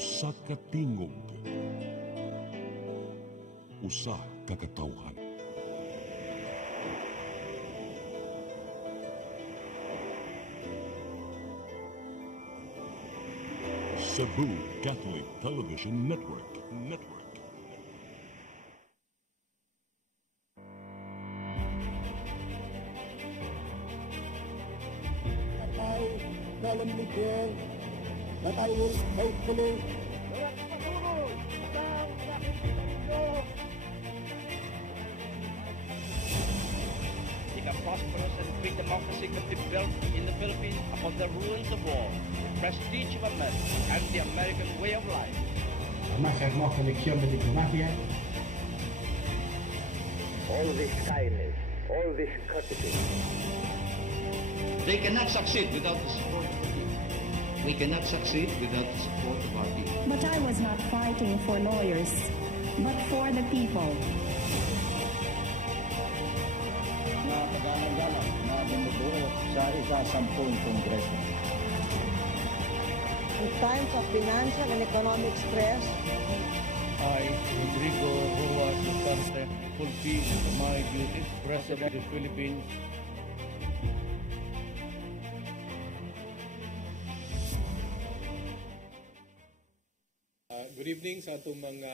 Usa ka tingog, usa ka katawhan. Cebu Catholic Television Network. Solemnly swear that I will faithfully a prosperous and free democracy could be built in the Philippines upon the ruins of war, the prestige of America, and the American way of life. Más hermosa lección de diplomacia. All this kindness, all this courtesy. They cannot succeed without the support of the people. We cannot succeed without the support of our people. But I was not fighting for lawyers, but for the people. Na kagalang-galang na bumubuo sa isa-sampung kongreso. In times of financial and economic stress, I, Rodrigo Roa Duterte, fulfill my duties as President of the Philippines. Good evening sa atong mga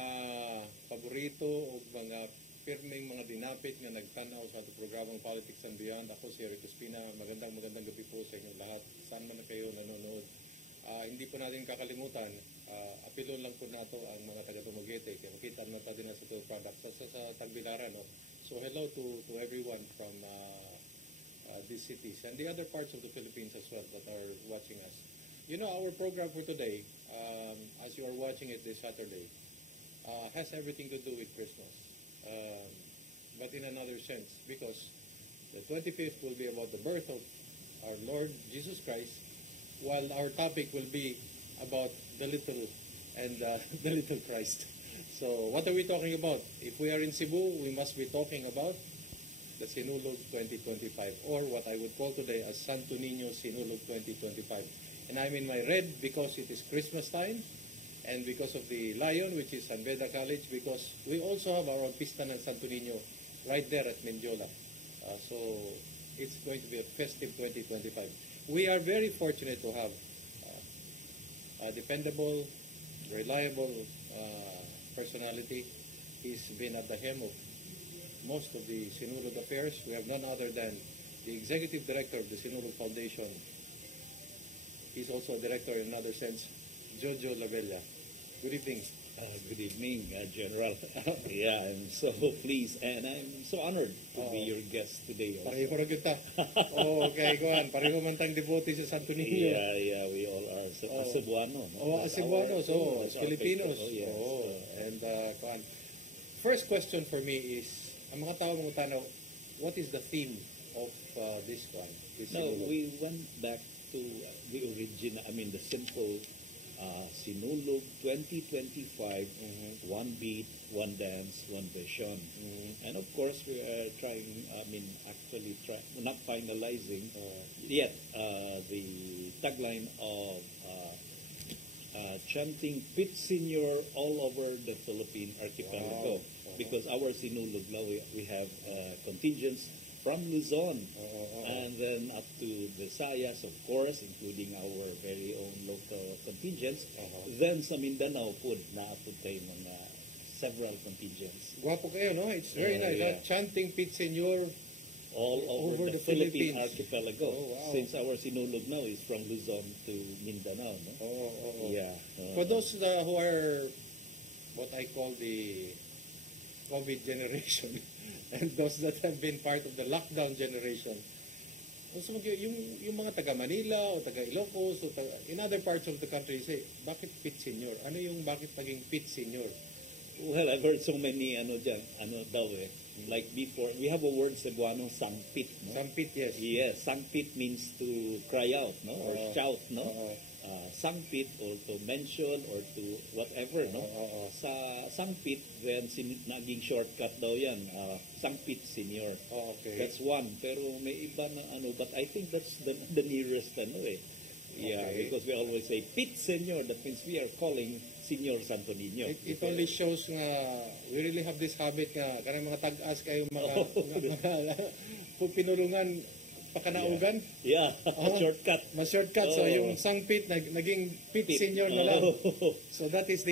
paborito o mga pirming mga dinapit nga nagtanaw sa atong programang Politics and Beyond. Ako si Eric Ospina. Magandang gabi po sa inyong lahat. Saan man na kayo nanonood. Hindi po natin kakalimutan, apilon lang po nato ang mga taga-Dumaguete. Kaya makita natin din sa ito product sa Tagbilaran. No? So hello to everyone from these cities and the other parts of the Philippines as well that are watching us. You know, our program for today, as you are watching it this Saturday, has everything to do with Christmas. But in another sense, because the 25th will be about the birth of our Lord Jesus Christ, while our topic will be about the little and the little Christ. So what are we talking about? If we are in Cebu, we must be talking about the Sinulog 2025, or what I would call today as Santo Niño Sinulog 2025. And I'm in my red because it is Christmas time, and because of the lion, which is San Beda College, because we also have our Pista ng Santo Niño right there at Mendiola. So it's going to be a festive 2025. We are very fortunate to have a dependable, reliable personality. He's been at the helm of most of the Sinulog affairs. We have none other than the Executive Director of the Sinulog Foundation. He's also a director in another sense, Jojo Labella. Good evening. Good evening, General. Yeah, I'm so pleased and I'm so honored to be your guest today. Pareho rin kita. Okay, go on. Pareho man tayong devotee sa Santo Niño. Yeah, we all are Cebuano. No? Cebuano, so Filipinos. Yes. And go on. First question for me is, ang mga tao mong tanaw, what is the theme of this one? We went back to the original, the simple Sinulog 2025, one beat, one dance, one vision. And of course, we are trying, not finalizing yet the tagline of chanting Pit Senior all over the Philippine archipelago. Because our Sinulog now, we have contingents from Luzon, and then up to Visayas, of course, including our very own local contingents. Then sa Mindanao po, naapod tayo mga several contingents. Guwapo kayo, no? It's very nice. Yeah. Chanting Pit Senior all over the Philippine archipelago. Wow. Since our Sinulog now is from Luzon to Mindanao. No? Yeah. For those who are what I call the COVID generation, and those that have been part of the lockdown generation, also yung mga taga Manila o taga Ilocos o in other parts of the country say, bakit Pit Senior? Ano yung bakit naging Pit Senior? Well, I've heard so many like before, we have a word Cebuano, sangpit. No? Sangpit, yes. Yes, sangpit means to cry out, no, or shout, no. Sangpit, or to mention, or to whatever, no. Sa sangpit, then naging shortcut daw yan, Sangpit Senior. Okay. That's one. Pero may iba na but I think that's the nearest Yeah, okay. Because we always say Pit Senior. That means we are calling Senior Santo Niño. It only shows nga we really have this habit nga kanang mga tag-as kayo mga pinulungan pakanaugan. Yeah, shortcut. Shortcut. So yung sangpit naging pit senior na lang. So that is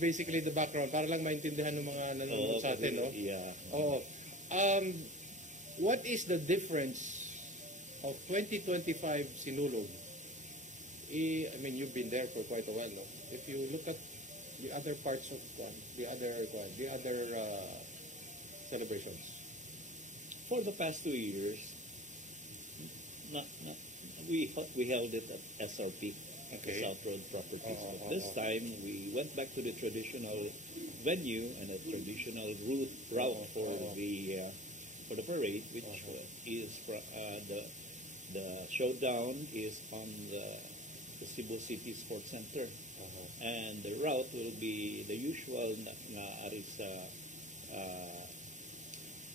basically the background para lang maintindihan ng mga nanonood sa atin, no? Yeah. What is the difference of 2025 Sinulog? I mean, you've been there for quite a while, no? If you look at the other parts of the other celebrations. For the past 2 years, we held it at SRP, the South Road Properties. But this time, we went back to the traditional venue and a traditional route for the parade, which is the showdown is on the Cebu City Sports Center, and the route will be the usual na aris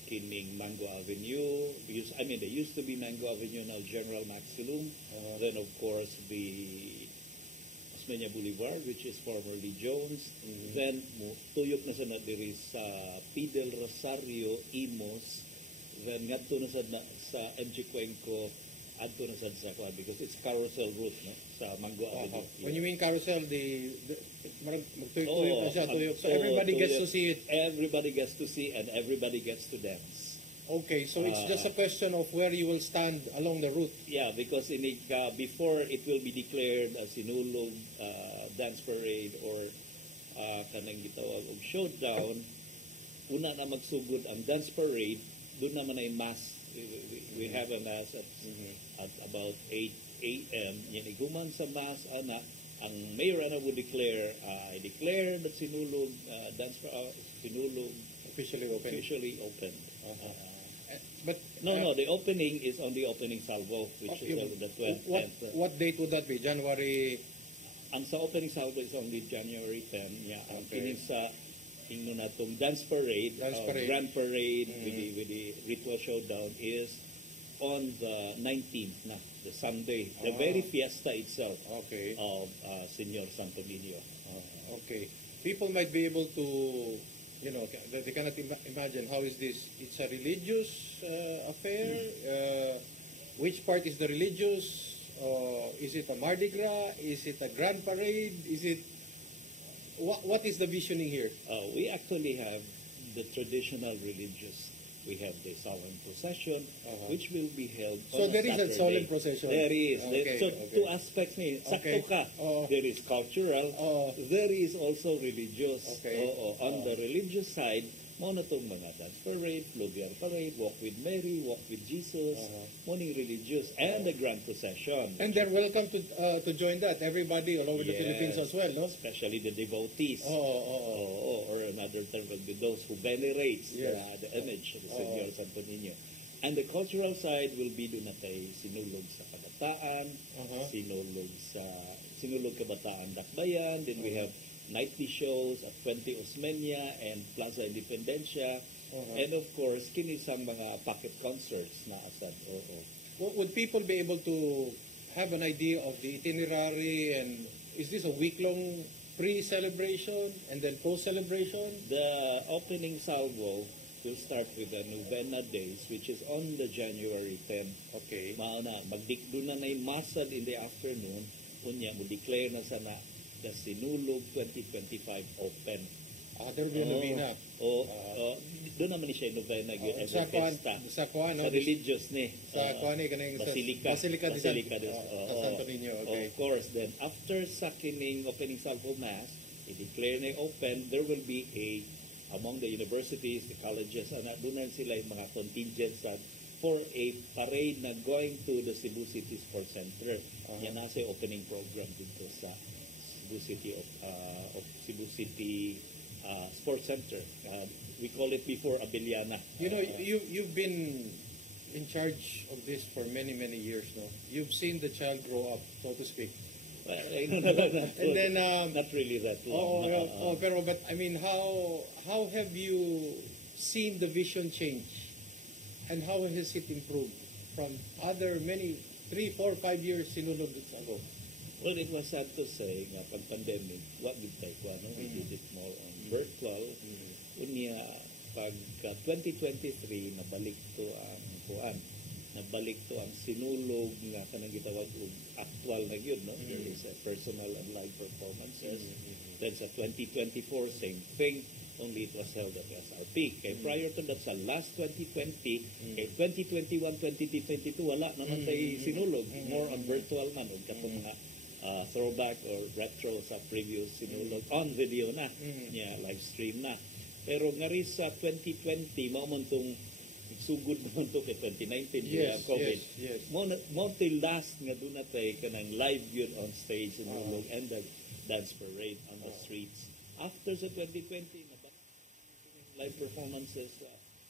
kining Mango Avenue. There used to be Mango Avenue, now General Maximum. Then, of course, the Osmeña Boulevard, which is formerly Jones. Then, tuyok na sa diri sa Fidel Rosario, Imos. Then, ngadto na sa MG Cuenco, adto na sa because it's carousel route, no? Sa Mango Avenue. When you mean carousel, magtuyok na siya, tuyok. So everybody gets to see it. Everybody gets to see and everybody gets to dance. Okay, so it's just a question of where you will stand along the route. Yeah, because before it will be declared a Sinulog dance parade or kanang gitawag og showdown, una na magsugod ang dance parade, doon naman ay mass. We have a mass at about 8 a.m. Yan sa mass ang mayor would declare I declare that Sinulog Sinulog officially opened. But no, the opening is on the opening salvo, which is on the 12th. What date would that be? January? Ang sa opening salvo is on the January 10. Yeah, ang kini sa ingno natong dance parade. Grand parade with the ritual showdown is on the 19th na, the Sunday, the very fiesta itself of Senior Santo Niño. Okay. People might be able to, they cannot imagine how is this. It's a religious affair. Which part is the religious? Is it a Mardi Gras? Is it a grand parade? Is it what is the visioning here? We actually have the traditional religious. We have the solemn procession, which will be held on there Saturday. Is a solemn procession. There is. Two aspects. Sakto ka. There is cultural. There is also religious. On the religious side, mo na itong mga dance parade, fluvial parade, walk with Mary, walk with Jesus, morning religious, and the grand procession. And they're welcome to join that. Everybody all over the Philippines as well, no? Especially the devotees. Or another term will be those who venerate the image of the Senior Santo Niño. And the cultural side will be doon na kay Sinulog sa Kabataan, Sinulog Kabataan Dakbayan, then we have nightly shows at 20 Osmeña and Plaza Independencia, and of course, kinisang mga pocket concerts na asad. Would people be able to have an idea of the itinerary, and is this a week-long pre-celebration and then post-celebration? The opening salvo will start with the Novena days, which is on the January 10. Okay. Doon na masad in the afternoon, unya mo declare na sana the Sinulog 2025 open. There will be a novena. Doon naman siya novena yun as sa a festa. Sa religious ni. Basilica de Santo Niño. Okay. Of course, then after sa kining opening salvo mass, i-declare na open, there will be among the universities, the colleges, doon na sila yung mga contingents for a parade na going to the Cebu City Sports Center. Yan nasa opening program dito sa Cebu City Sports Center. We call it before Abeliana. You've been in charge of this for many years now. You've seen the child grow up, so to speak. Well, and then not really that long. But I mean, how have you seen the vision change, and how has it improved from other many 3, 4, 5 years Sinulog ago? Well, it was sad to say nga pag pandemic, what did tayo no? We did it more on virtual. Unya pag 2023 nabalik to ang kuan. Nabalik to ang sinulog nga kanang gitawag og actual na gyud no. There is a personal and live performances. Then sa 2024 same thing. Only it was held at SRP. Kay prior to that, sa last 2020, kay 2021, 2022, wala naman tayo sinulog. More on virtual man. O katong mga throwback or retro sa previous sinulog. On video na. Yeah, live stream na. Pero nga rin sa 2020, maumang itong sugod naman ito kay 2019. Yes, COVID. yes. Mo till last nga doon na tayo kanang live yun on stage sinulog and the dance parade on the streets. After sa 2020, live performances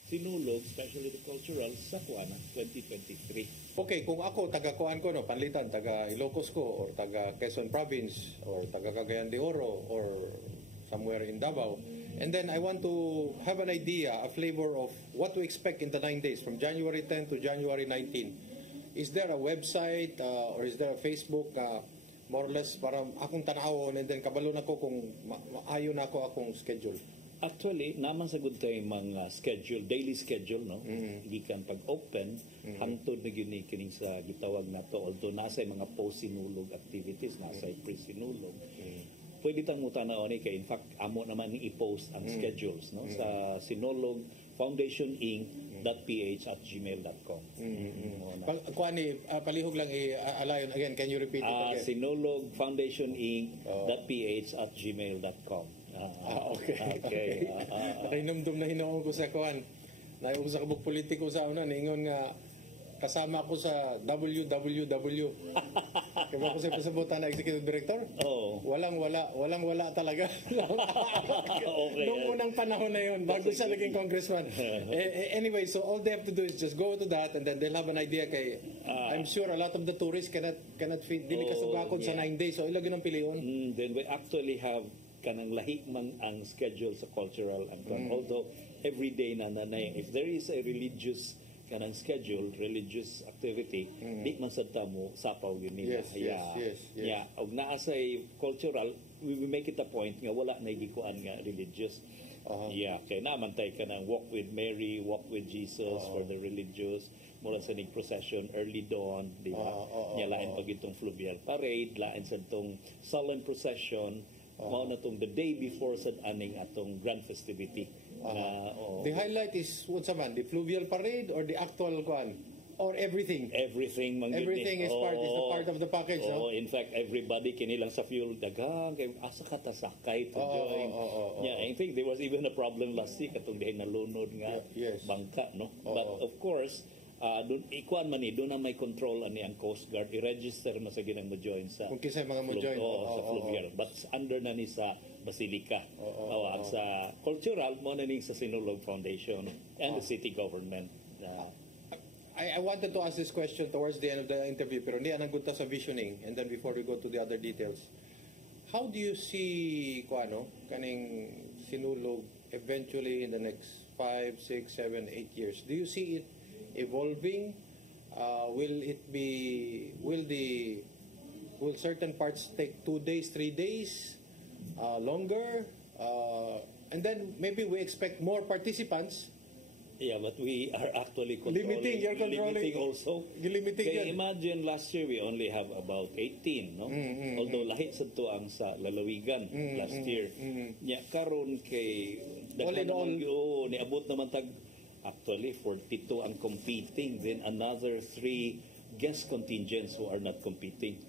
sinulog, especially the cultural, sa Kuana 2023. Okay, kung ako taga-Kuan ko, no, panlitan, taga Ilocos ko, or taga Quezon Province, or taga Cagayan de Oro, or somewhere in Davao, and then I want to have an idea, a flavor of what to expect in the 9 days, from January 10 to January 19. Is there a website, or is there a Facebook, more or less, para akong tanawon, and then kabalo na ko kung maayo na ako akong schedule? Actually, naman sa good tayo mga schedule, daily schedule, no? Gikan pag-open, hangtod na yun kining sa gitawag na to. Although nasa mga post-sinulog activities, nasa pre-sinulog. Pwede tang mutanaw ni kay in fact, amo naman ni i-post ang schedules, no? Sa Sinulog Foundation Inc.ph@gmail.com. Palihog lang i-alayon again. Can you repeat it again? Sinulog Foundation Inc.ph@gmail.com. Okay. Nahinumdum na hinoon ko sa kuan. Nahinog sa kabog politiko sa una, ningon nga kasama ako sa WWW. Kaya ako sa pasabutan na executive director? Walang-wala talaga. Okay. Noong unang panahon na yun, bago siya naging congressman. Anyway, so all they have to do is just go to that and then they'll have an idea kay I'm sure a lot of the tourists cannot fit. Dili kasugakod sa 9 days. So ilagin ang piliyon. Then we actually have kanang lahi man ang schedule sa cultural and although every day na nanay if there is a religious kanang schedule religious activity di man sad ta mo sapaw yun nila yes. og naa sa cultural we make it a point nga wala na gikuan nga religious kay naman tay kanang walk with Mary walk with Jesus for the religious mula sa nig procession early dawn di ba lain pag itong fluvial parade lain sa tong solemn procession mao na tong the day before sa aning atong grand festivity. The highlight is what's man, the fluvial parade or the actual one or everything? Everything is part of the package, no? In fact, everybody kinilang sa fuel dagang kay asa ka ta sakay to join. I think there was even a problem last week atong dihay nalunod nga bangka, no? But of course, doon ikuan man ni doon na may control ani ang Coast Guard i-register mo sa ginang mo join sa kung kinsa mga mo join sa fluvial but under na ni sa Basilica sa cultural mo na ni sa Sinulog Foundation and the city government. I wanted to ask this question towards the end of the interview pero hindi anang gunta sa visioning and then before we go to the other details, how do you see kaning Sinulog eventually in the next 5, 6, 7, 8 years? Do you see it evolving? Will certain parts take 2 days, 3 days, longer? And then maybe we expect more participants. Yeah, but we are actually controlling. Limiting also. Imagine last year we only have about 18, no? Although lahit sa to ang sa lalawigan last year. Karon kay niabot naman tag actually 42 ang competing, then another 3 guest contingents who are not competing.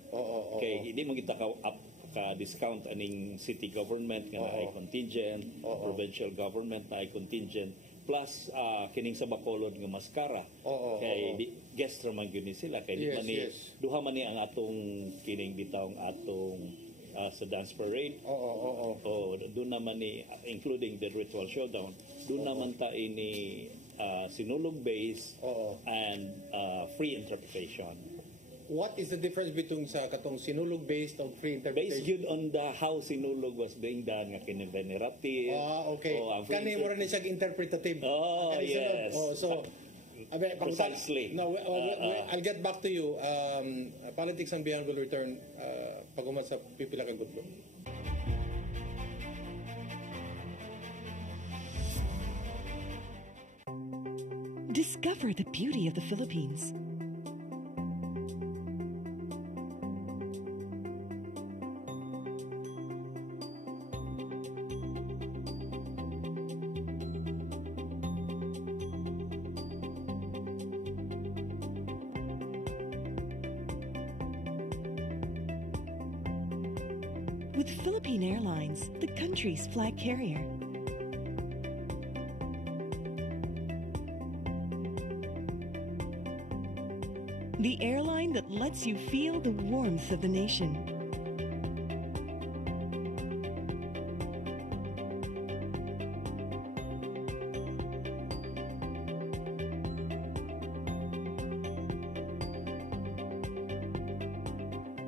Hindi mo kita ka-discount aning city government nga ay contingent, provincial government na ay contingent, plus kining sa Bacolod nga Mascara. Kay guest raman gyud ni sila kay duha man ni ang atong kining bitawng atong sa dance parade. Doon naman ni including the ritual showdown. Doon naman ta ini Sinulog base and free interpretation. What is the difference between sa katong Sinulog based on free interpretation? Based good on the how Sinulog was being done nga kini venerative. Okay. Kani mo rin siya interpretative. Yes. So precisely. No, I'll get back to you. Politics and Beyond will return pagumat sa pipila ka gutlo. Discover the beauty of the Philippines. With Philippine Airlines, the country's flag carrier. The airline that lets you feel the warmth of the nation.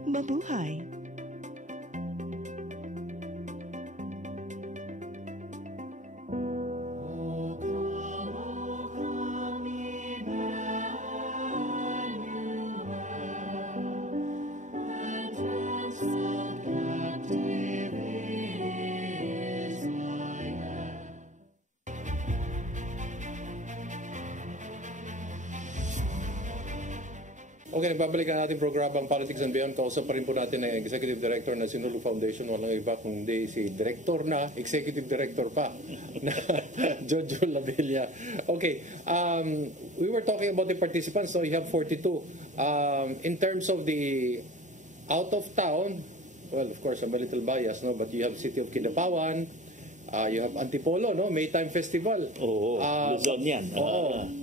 Mabuhay! Okay, nagbabalik ang ating programang Politics and Beyond. Kausap pa rin po natin ang Executive Director ng Sinulog Foundation. Walang iba kundi si Director na, Executive Director pa, na Jojo Labella. Okay, we were talking about the participants, so you have 42. In terms of the out of town, well, of course, I'm a little biased, no? But you have City of Kidapawan, you have Antipolo, no? Maytime Festival. Luzon yan.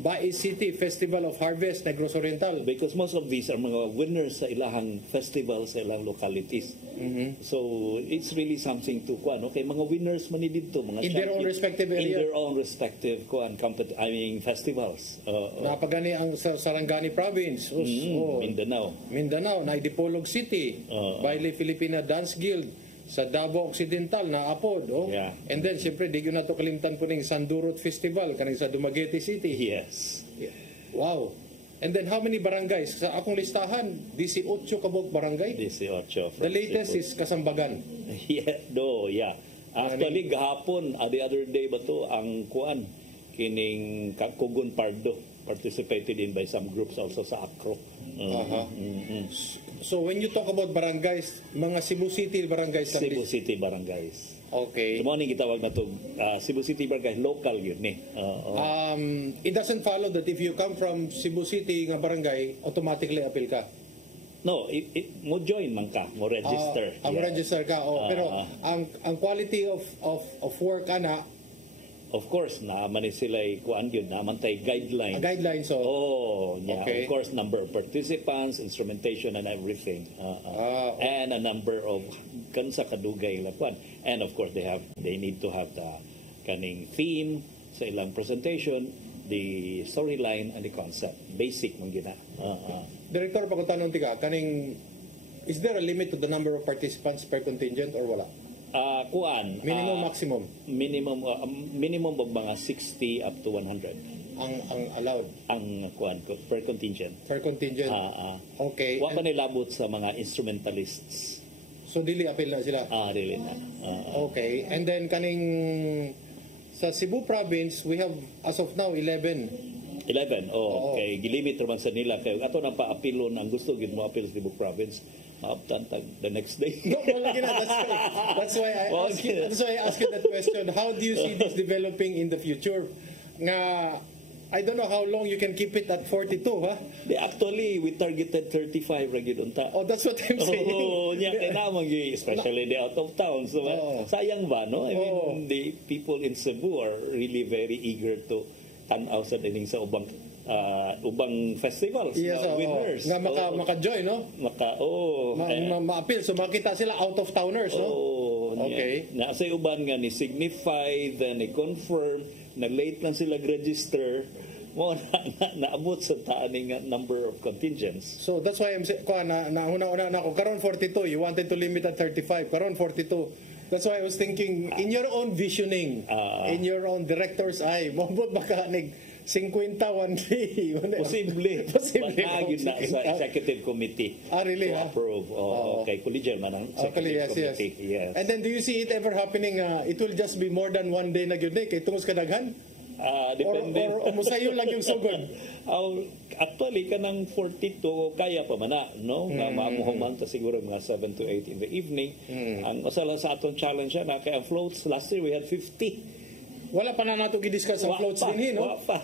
Bae City Festival of Harvest, Negros Oriental. Because most of these are mga winners sa ilahang festival sa ilang localities. So it's really something to kuan. Okay, mga winners man ni dito, mga in their own respective area. In their own respective festivals. Napagani ang Sarangani Province, Mindanao, na Dipolog City, Baile Filipina Dance Guild. Sa Davao Occidental na apod, Yeah. And then siyempre di yun nato kalimtan po ning Sandurot Festival kaning sa Dumaguete City. Yes. Wow. And then how many barangays? Sa akong listahan, 18 kabog barangay. 18. The latest is Kasambagan. Yeah. Actually gahapon, the other day ba to ang kuan kining Kugon Pardo participated in by some groups also sa Acro. So when you talk about barangays, mga Cebu City barangays lang. Cebu City barangays. Okay. So mo ni gitawag na to Cebu City barangays local yun ni. It doesn't follow that if you come from Cebu City nga barangay, automatically appeal ka. No, mo join man ka, mo register. Mo register ka. Pero ang quality of work ana, of course, naaman ni sila kuan yun, naaman tayo guidelines. Guidelines, yeah. Okay. Of course, number of participants, instrumentation, and everything. And a number of kansa kadugay lakuan. And of course, they need to have the kaning theme sa ilang presentation, the storyline, and the concept. Basic man gina. Director, pagkutanong tiga, is there a limit to the number of participants per contingent or wala? Kuan maximum minimum of mga 60 up to 100 ang allowed ang kuan per contingent okay, wa pa nilabot sa mga instrumentalists, so dili appeal na sila dili na okay. And then kaning sa Cebu province we have as of now 11. Okay, gilimit man sa nila kay ato na pa-apilon ang gusto gid mo appeal sa Cebu province maabtan the next day. No, that's why I asked you that question. How do you see this developing in the future? Nga I don't know how long you can keep it at 42, ha? Actually, we targeted 35 ra gid unta. That's what I'm saying. Nya kay naman especially the out of town. So sayang ba, no? I mean, the people in Cebu are really very eager to tan-aw sa dining sa ubang festivals, winners. Nga maka-join, no? Ma-appeal. So makita sila out of towners, no? Okay. Nasa uban nga ni signify, then ni confirm, na late lang sila register, mo naabot sa taaning number of contingents. So that's why I'm saying, una ako, karon 42, you wanted to limit at 35, karon 42. That's why I was thinking, in your own visioning, in your own director's eye, mabot baka 50 one day. Posible. Posible. But yun na sa executive committee really, to approve. Okay, collegial man ang executive committee. Yes. And then do you see it ever happening, it will just be more than one day na yun kay tungos kadaghan? Depende. Or musayon lang yung sugod? Actually, kanang 42, kaya pa man na, no? Maamuhuman ta siguro mga 7 to 8 in the evening. Ang usala sa atong challenge na kaya ang floats, last year we had 50. Wala pa na nato gidiscuss ang floats din, no? Wala pa.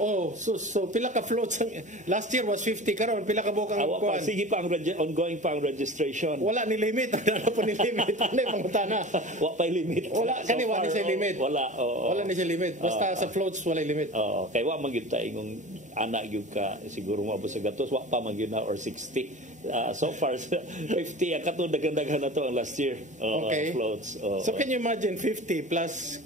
Oh, so pila ka floats last year was 50 karon, pila ka bukang kuan. Sige pa ang ongoing pa ang registration. Wala ni limit, ano po ni limit? Ano yung pangutana? Wala pa limit. Wala kani wala ni sa limit. Wala ni sa limit. Basta sa floats wala limit. Kay wa man gyud ta ingong anak gyud ka siguro mo sa gatos wa pa man gyud na or 60. So far 50 kato daghan-daghan na to ang last year. Okay. Floats. So can you imagine 50 plus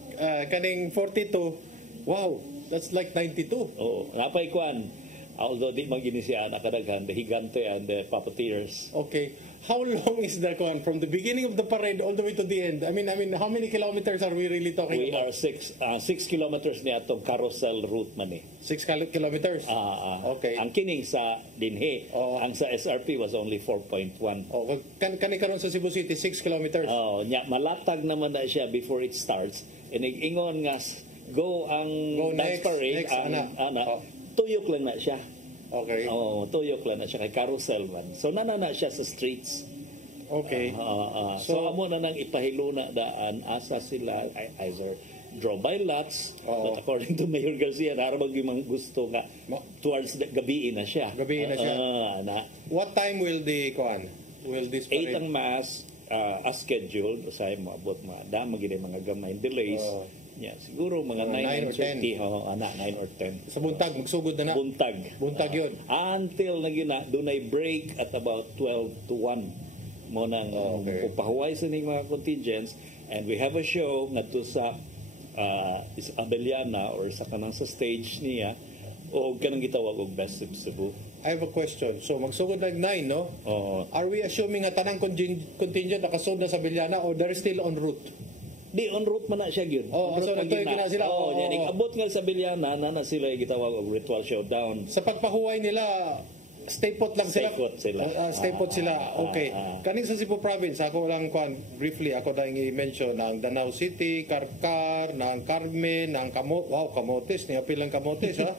kaning 42? Wow. That's like 92. Napay kuan. Although di magini siya anak kadaghan, the Higante and the Puppeteers. Okay. How long is the kuan from the beginning of the parade all the way to the end? I mean how many kilometers are we really talking about? We are 6 kilometers ni atong carousel route man 6 kilometers? Okay. Ang kining sa Dinhe, ang sa SRP was only 4.1. Kani karon sa Cebu City 6 kilometers. Malatag naman na siya before it starts. Ingon nga go dance parade tuyok lang na siya. Okay. Tuyok lang na siya kay carousel man. So nana siya sa streets. Okay. So amo na nang ipahilo na daan asa sila either draw by lots, but according to Mayor Garcia narabag yung mga gusto nga towards gabi na siya. Gabi na siya. What time will this parade? 8 ang mass as scheduled sa moabot damo gid mga gamay delays. Siguro mga 9 or 10. 9 or 10. Sa buntag, magsugod na na. Buntag yun. Until dunay break at about 12 to 1. Mo nang pupahuway sa ning mga contingents. And we have a show ngadto sa Abeliana or sa kanang sa stage niya o kanang gitawag og Best of Cebu. I have a question. So magsugod na 9, no? Are we assuming nga tanang contingent nakasud na sa Abeliana or they're still en route? Di on route man na siya gyud. So nagtuig na sila. Abot nga sa Bilyana na sila gitawag og ritual showdown. Sa pagpahuway nila stay put lang sila. Stay put sila. Okay. Kaning sa Cebu province ako lang briefly ako dang i-mention ang Danau City, Karkar, ng Carmen, ng Camotes, ni apilang Camotes ha.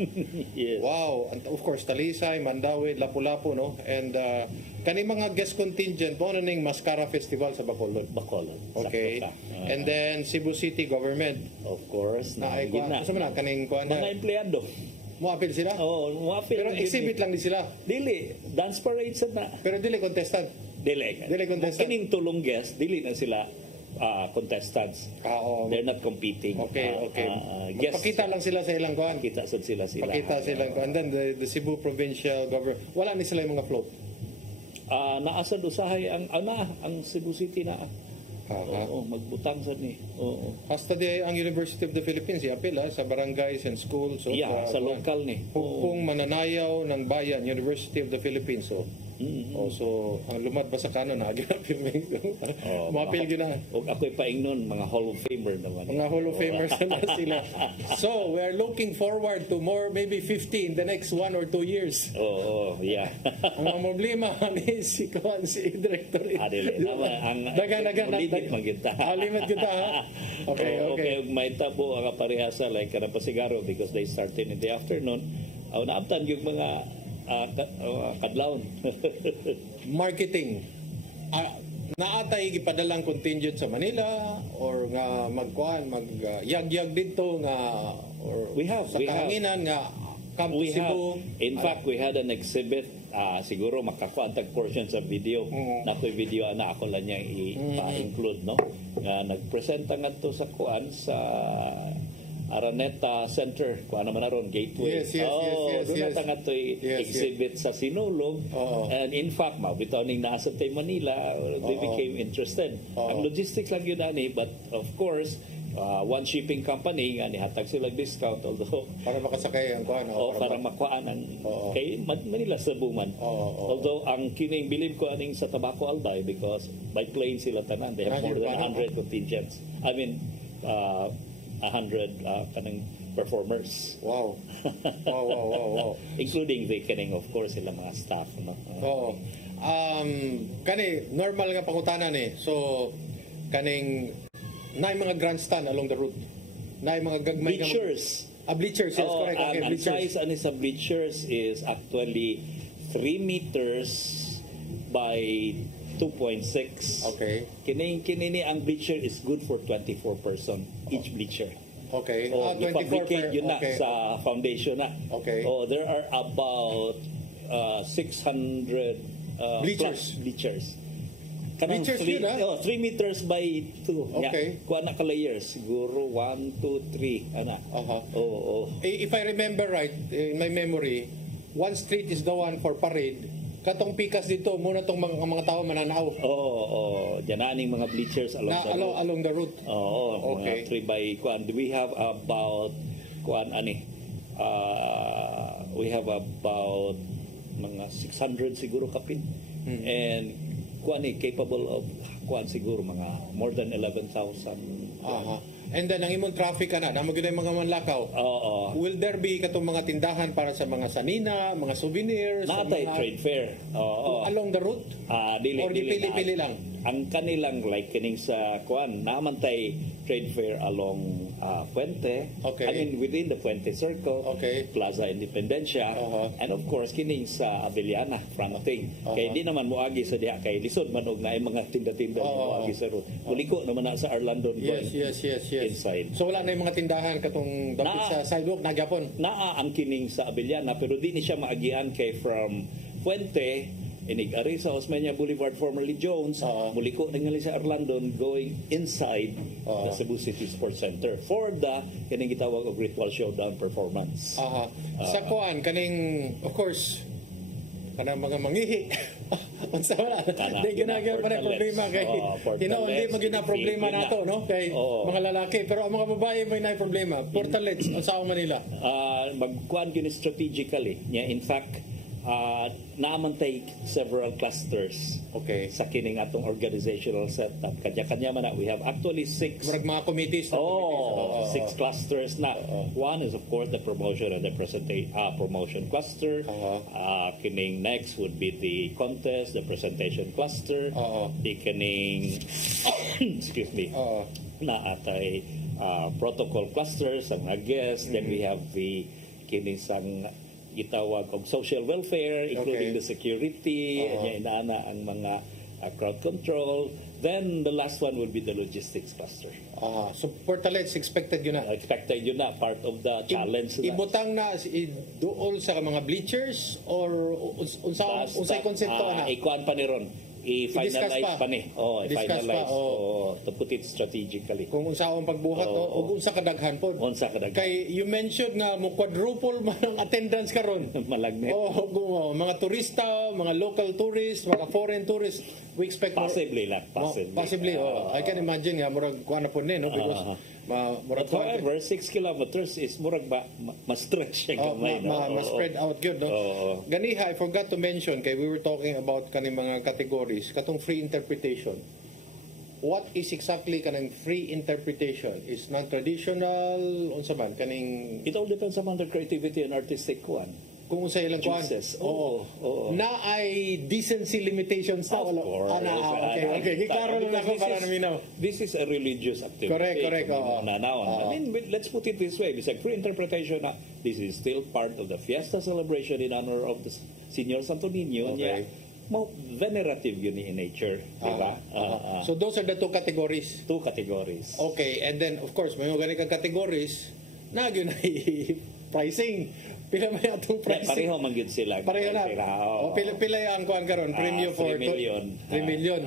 Yes. Wow, and of course Talisay, Mandawi, Lapu-Lapu no. And kaning mga guest contingent mo na ning Mascara Festival sa Bacolod. Okay. And then Cebu City government. Of course. Gusto mo na kaning mga empleyado. Muapil sila? Muapil. Pero exhibit lang di sila? Dili. Dance parade sa na. Pero dili contestant? Dili contestant. Kining tulong guest, dili na sila contestants. They're not competing. Okay. Magpakita lang sila sa ilang kuan. Pakita sila. Pakita silang kuan. And then the Cebu provincial government, wala ni sila yung mga float? Naasad usahay ang Cebu City na. Magbutang sa ni. Hasta di ang University of the Philippines iapil sa barangays and schools. Sa local ni. Kung mananayaw ng bayan, University of the Philippines. So ang lumad ba sa kanon na mapil gyud na. Og ako'y paingnon mga Hall of Famer naman. Mga Hall of Famers na sila. So we are looking forward to more, maybe 50 in the next 1 or 2 years. Yeah. Ang problema ni si Director. Dagan limit magita. Limit kita ha. Okay. May tabo ang parehasa like kana pasigaro because they started in the afternoon. Naabtan yung mga kadlawon. Marketing. Naatay gipadalang contingent sa Manila or nga mag-yag-yag dito nga or we have kahanginan nga Camp Cebu. In fact, we had an exhibit siguro makakuantag portion sa video. Nakoy video na ako lang niya i-include no. Nagpresenta ngadto sa kuan sa Araneta Center, kuan naman naron gateway. Yes. Nga to exhibit sa Sinulog. And in fact, bitaw ning nasa tay Manila, they became interested. Ang logistics lang yun ani, but of course, one shipping company nga nihatag sila discount although para makasakay ang kuan para makuhaan ang kay Manila sa Buman. Although ang kining believe ko aning sa Tabaco Albay because by plane sila tanan, they have more than 100 contingents. I mean 100 kanang performers. Wow. Wow. Including the kaning, of course, sila mga staff. No? Oo. Kani, normal nga pangutanan eh. So, kaning, na mga grandstand along the route. Na mga gagmay bleachers. Bleachers, yes, correct. Okay, Ang size sa bleachers is actually 3 meters by 2.6. Okay. Kini ang bleacher is good for 24 person each bleacher. Okay. Oh, 24 fabricate yun na okay. sa foundation na. Okay. Oh, there are about 600 bleachers. Bleachers. Bleachers yun, 3 meters by 2. Okay. Kuha na ka layers. Siguro 1, 2, 3. Ana. Oh. If I remember right, in my memory, one street is the one for parade. Katong pikas dito, muna tong mga tao mananaw. Oo. Diyan mga bleachers along the route. Oo. Okay. 3 by kuan. We have about we have about mga 600 siguro kapin. And kuan capable of kuan siguro mga more than 11,000. And then ang imong traffic na gyud mga manlakaw. Oo. Will there be katong mga tindahan para sa mga sanina, mga souvenirs, natay trade fair. Oo. Along the route? Dili pili lang. Ang kanilang like kining sa kuan naman tay trade fair along Puente. Okay. I mean within the Puente Circle. Okay. Plaza Independencia. And of course kining sa Avellana fronting. Kay di naman moagi sa diha kay lisod man og naay mga tinda-tinda moagi sa road. Muliko naman na sa Arlandon. Yes. Inside. So wala na yung mga tindahan katong dapit sa sidewalk na gyapon. Naa ang kining sa Avellana pero di ni siya maagian kay from Puente inig-ari sa Osmeña Boulevard, formerly Jones, muliko na nga sa Arlandon going inside the Cebu City Sports Center for the kining gitawag og ritual showdown performance. Sa kuan kaning of course kanang mga mangihi. Unsa wala? Di ginagawa pa na problema kay hindi magina problema nato no kay mga lalaki pero ang mga babae may na problema. Portalets sa Manila. Magkuan gyud strategically. In fact, naman tay several clusters sa kining atong organizational setup. Kanya-kanya man na. We have actually 6 mga committees. 6 clusters na. One is of course the promotion and the promotion cluster. Kining next would be the contest, the presentation cluster. The kining excuse me. Na atay protocol clusters ang mga guests. Then we have the kining sang gitawag og social welfare, including the security, inaana ang mga crowd control. Then the last one will be the logistics cluster. So Portalets expected yun na? Expected yun na, part of the challenge. Ibutang na doon sa mga bleachers or unsay konsepto na? Ikuan pa ni ron. I-finalize pa ni. I-finalize. To put it strategically. Kung unsaon pagbuhat o unsa kadaghan pod. Unsa kadaghan. Kay you mentioned nga mo quadruple man ang attendance karon. Malagnet. Mga turista, mga local tourists, mga foreign tourists, we expect possibly lang. Possibly. I can imagine nga murag kuan na pod ni no because but however 6 kilometers is murag ba ma-stretch siya gamay ma-spread out good no. Ganiha I forgot to mention kay we were talking about kaning mga categories katong free interpretation. What is exactly kanang free interpretation? Is non-traditional unsa man kaning it all depends on their creativity and artistic one. Kung sa ilang kuan. Na ay decency limitations sa wala. Okay. Giklaro lang ako para naminaw. This is a religious activity. Correct. I mean, let's put it this way. Bisag free interpretation, this is still part of the fiesta celebration in honor of the Señor Santo Niño. Okay. Venerative yun in nature. Diba? So those are the 2 categories? 2 categories. Okay. And then, of course, may mga ganit categories na yun ay pricing. Pila may atong pricing? Pareho man gyud sila. Pareho na. Pila ang kuan karon premium for 3 million. 3 million.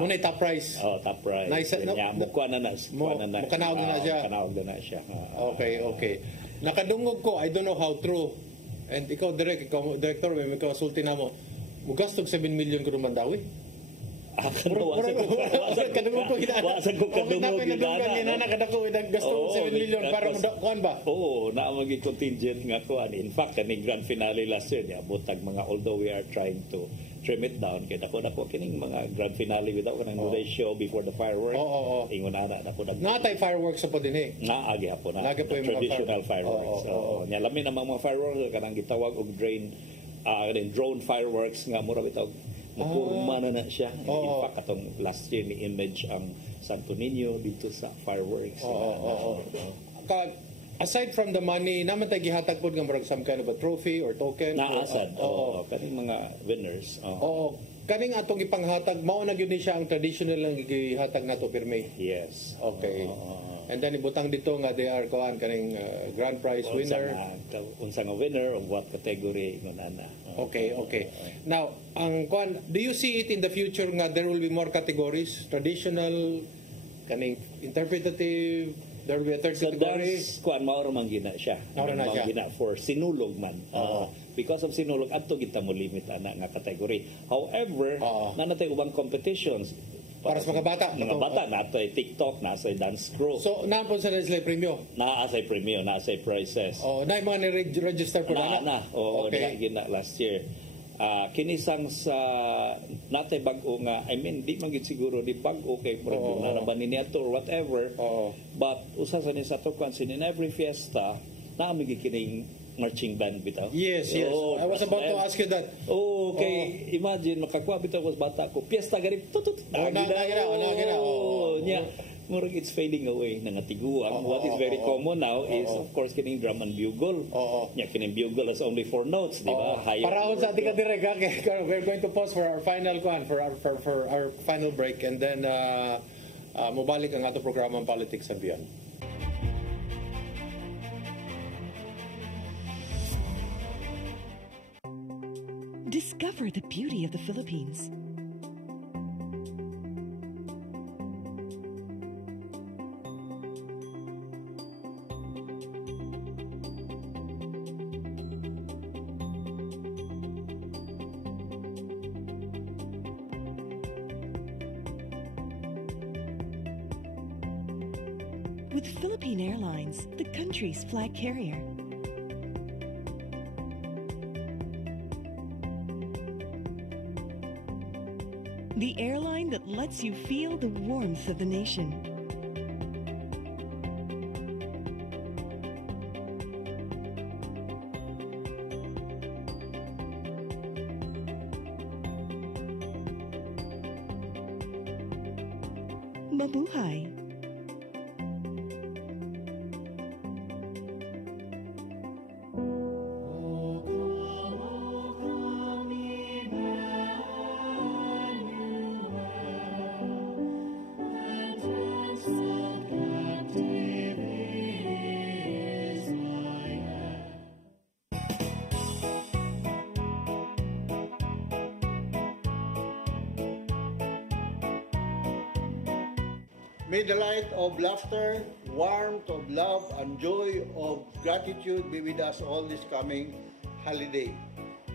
Muna top price. Top price. Nice. Mukha na Kanaog na siya. Kanaog na siya. Okay. Nakadungog ko, I don't know how true. And ikaw director, may kasulti na mo. Mugastog 7 million ko naman daw eh. Wasan ko kadungog yun na. Kadako gasto 7 million para kuan ba? Oo, na maging contingent nga kuan. In fact, kaning grand finale last year, butag mga, although we are trying to trim it down, kaya dako kining mga grand finale without kanang show before the fireworks. Ingon ana dako natay fireworks sa po din eh. Naagi hapon na. Traditional fireworks. Nya lamin ang mga fireworks kanang gitawag og drone fireworks nga mura bitaw mapurma na siya. In fact, atong last year ni image ang Santo Niño dito sa fireworks. Aside from the money, naman tayo gihatag po ng some kind of a trophy or token? Naasad. Kaning mga winners. Kaning atong ipanghatag, mao na gyud ni siya ang traditional lang gihatag nato pirmi. Yes. Okay. And then ibutang dito nga they are kaning grand prize winner. Unsa nga winner of what category ngunana. Okay. Now, do you see it in the future nga there will be more categories? Traditional, kaning interpretative, there will be a third category? So that's maoro man gina siya. Maoro gina for sinulog man. Because of sinulog, adto kita mo limit ana nga category. However, nanatay ubang competitions. Para sa mga bata. Mga bata, natay TikTok, nasay dance crew. So, naapon sa nila premyo? Naasay premyo, naasay prizes. Na mga ni-register po na? Gina last year. Kinisang sa natay bag-o nga, I mean, di man gid siguro di bag-o kay narabanin niya to or whatever. But usa sa ni sa to kansin in every fiesta, naami kining marching band bitaw. Yes. I was about to ask you that. Okay, imagine makakuha bitaw was bata ko. Piesta ganit tutut. Murag it's fading away na natiguan. What is very common now is of course kining drum and bugle. Kining bugle has only 4 notes, di ba? Para sa ating direk, we're going to pause for our final for our final break and then mubalik ang ato programa Politics and Beyond. Discover the beauty of the Philippines. With Philippine Airlines, the country's flag carrier. The airline that lets you feel the warmth of the nation. Mabuhay. May the light of laughter, warmth of love, and joy of gratitude be with us all this coming holiday.